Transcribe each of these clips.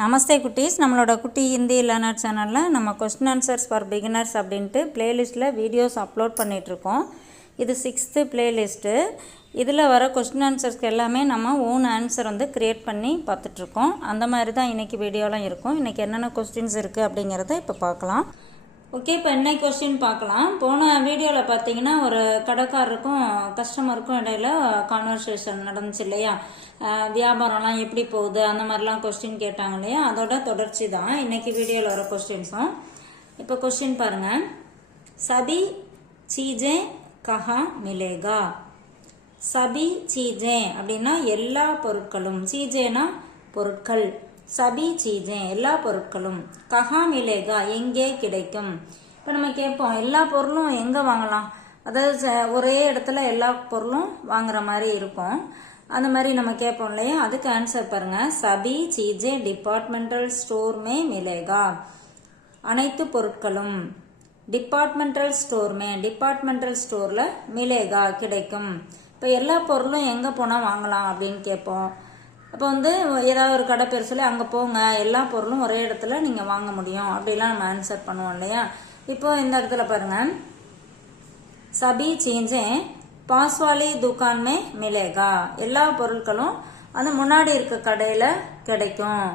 நமஸ்தே குட்டீஸ். நம்மளோட குட்டி ஹிந்தி லேர்னர் சேனலில் நம்ம கொஸ்டின் ஆன்சர்ஸ் ஃபார் பிகினர்ஸ் அப்படின்ட்டு பிளேலிஸ்ட்டில் வீடியோஸ் அப்லோட் பண்ணிகிட்ருக்கோம் இது சிக்ஸ்த்து பிளேலிஸ்ட்டு இதில் வர கொஸ்டின் ஆன்சர்ஸ்க்கு எல்லாமே நம்ம ஓன் ஆன்சர் வந்து க்ரியேட் பண்ணி பார்த்துட்ருக்கோம் அந்த மாதிரி தான் இன்றைக்கி வீடியோலாம் இருக்கும். இன்றைக்கி என்னென்ன கொஸ்டின்ஸ் இருக்குது அப்படிங்கிறத இப்போ பார்க்கலாம். ஓகே இப்போ என்ன கொஸ்டின் பார்க்கலாம். போன வீடியோவில் பார்த்தீங்கன்னா ஒரு கடைக்காரருக்கும் கஸ்டமருக்கும் இடையில கான்வர்சேஷன் நடந்துச்சு இல்லையா? வியாபாரம்லாம் எப்படி போகுது? அந்த மாதிரிலாம் கொஸ்டின் கேட்டாங்க இல்லையா? அதோட தொடர்ச்சி தான். இன்னைக்கு வீடியோவில் வர கொஸ்டின்ஸும் இப்போ கொஸ்டின் பாருங்கள் சபி சீஜே கஹா மிலேகா. சபி சீஜே அப்படின்னா எல்லா பொருட்களும். சீஜேனா பொருட்கள். சபி சீஜே எல்லா பொருட்களும். கஹா மிலேகா எங்கே கிடைக்கும்? இப்போ நம்ம கேட்போம் எல்லா பொருளும் எங்கே வாங்கலாம்? அதாவது ச- ஒரே இடத்துல எல்லா பொருளும் வாங்குற மாதிரி இருக்கும். அந்த மாதிரி நம்ம கேட்போம் இல்லையா? அதுக்கு ஆன்சர் பாருங்க. சபி சீஜே டிபார்ட்மெண்டல் ஸ்டோர் மே மிலேகா அனைத்து பொருட்களும். டிபார்ட்மெண்டல் ஸ்டோர்மே டிபார்ட்மெண்டல் ஸ்டோரில் மிலேகா கிடைக்கும். இப்போ எல்லா பொருளும் எங்கே போனால் வாங்கலாம் அப்படின்னு கேட்போம். அப்போ வந்து ஏதாவது ஒரு கடை பேர் சொல்லி அங்கே போங்க எல்லா பொருளும் ஒரே இடத்துல நீங்கள் வாங்க முடியும். அப்படிலாம் நம்ம ஆன்சர் பண்ணுவோம் இல்லையா? இப்போ இந்த இடத்துல பாருங்கள் சபி சீஞ்சே பாஸ்வாலி துக்கான் மே மிலேகா எல்லா பொருட்களும் அந்த முன்னாடி இருக்க கடையில் கிடைக்கும்.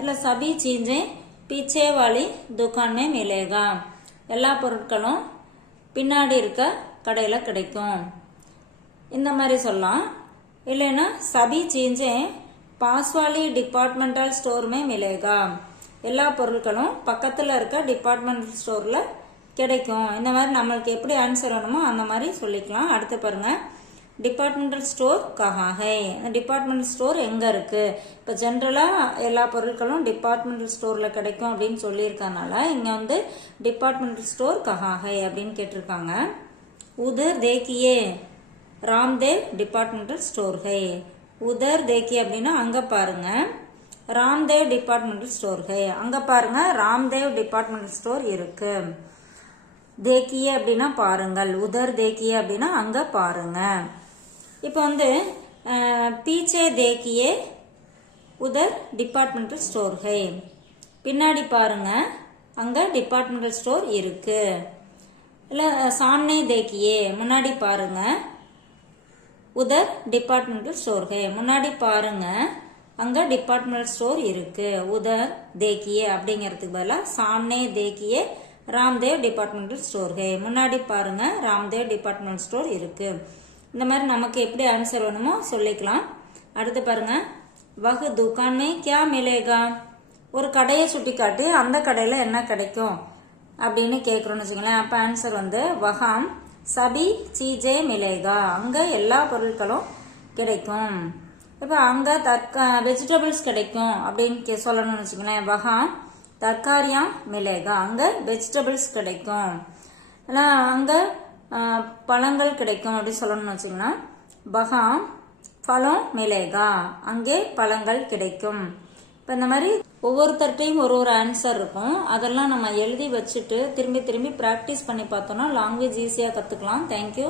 இல்லை சபி சீஞ்சே பிச்சேவாலி துக்கான் மே மிலேகா எல்லா பொருட்களும் பின்னாடி இருக்க கடையில் கிடைக்கும். இந்த மாதிரி சொல்லலாம். இல்லைன்னா சபி சேஞ்சே பாஸ்வாலி டிபார்ட்மெண்டல் ஸ்டோருமே மிலேகா எல்லா பொருட்களும் பக்கத்தில் இருக்க டிபார்ட்மெண்டல் ஸ்டோரில் கிடைக்கும். இந்த மாதிரி நம்மளுக்கு எப்படி ஆன்சர் வேணுமோ அந்த மாதிரி சொல்லிக்கலாம். அடுத்து பாருங்கள் டிபார்ட்மெண்டல் ஸ்டோர் கஹாஹை அந்த டிபார்ட்மெண்டல் ஸ்டோர் எங்கே இருக்குது இப்போ ஜென்ரலாக எல்லா பொருட்களும் டிபார்ட்மெண்டல் ஸ்டோரில் கிடைக்கும் அப்படின்னு சொல்லியிருக்கனால இங்கே வந்து டிபார்ட்மெண்டல் ஸ்டோர் கஹாஹை அப்படின்னு கேட்டிருக்காங்க. உதர் தேக்கியே. ராம்தேவ் டிபார்ட்மெண்டல் ஸ்டோர் ஹை உதர் தேக்கி அப்படின்னா அங்கே பாருங்க. ராம்தேவ் டிபார்ட்மெண்டல் ஸ்டோர் ஹை அங்கே பாருங்க ராம்தேவ் டிபார்ட்மெண்டல் ஸ்டோர் இருக்கு. தேக்கியே அப்படின்னா பாருங்கள். உதர் தேக்கியே அப்படின்னா அங்கே பாருங்க. இப்போ வந்து பீச்சே தேக்கியே உதர் டிபார்ட்மெண்டல் ஸ்டோர் ஹை பின்னாடி பாருங்க அங்கே டிபார்ட்மெண்டல் ஸ்டோர் இருக்கு. இல்லை சாண்ணே தேக்கியே முன்னாடி பாருங்கள் உதர் டிபார்ட்மெண்டல் ஸ்டோர்கே முன்னாடி பாருங்க. அங்க டிபார்ட்மெண்டல் ஸ்டோர் இருக்கு. உதர் தேக்கியே அப்படிங்கிறதுக்கு பதிலாக சாம்னே தேக்கியே ராம்தேவ் டிபார்ட்மெண்டல் ஸ்டோர் முன்னாடி பாருங்க. ராம்தேவ் டிபார்ட்மெண்டல் ஸ்டோர் இருக்கு. இந்த மாதிரி நமக்கு எப்படி ஆன்சர் வேணுமோ சொல்லிக்கலாம். அடுத்து பாருங்க. வகு துக்கான் கியா மிலேகா? ஒரு கடையை சுட்டி காட்டி அந்த கடையில் என்ன கிடைக்கும் அப்படின்னு கேட்குறோன்னு வச்சுக்கோங்களேன். அப்போ ஆன்சர் வந்து வகாம் சபி சீஜே மிலேகா அங்கே எல்லா பொருட்களும் கிடைக்கும். இப்போ அங்கே தற்க வெஜிடபிள்ஸ் கிடைக்கும் அப்படின்னு கே சொல்லணும்னு வச்சுக்கோங்களேன். வகாம் தற்காரியா மிலேகா அங்கே வெஜிடபிள்ஸ் கிடைக்கும். ஆனால் அங்கே பழங்கள் கிடைக்கும் அப்படின்னு சொல்லணும்னு வச்சிங்கன்னா பகாம் பழம் மிலேகா அங்கே பழங்கள் கிடைக்கும். இப்போ இந்த மாதிரி ஒவ்வொருத்தர்கிட்டையும் ஒரு ஒரு ஆன்சர் இருக்கும். அதெல்லாம் நம்ம எழுதி வச்சுட்டு திரும்பி திரும்பி ப்ராக்டிஸ் பண்ணி பார்த்தோம்னா லாங்குவேஜ் ஈஸியாக கற்றுக்கலாம் தேங்க்யூ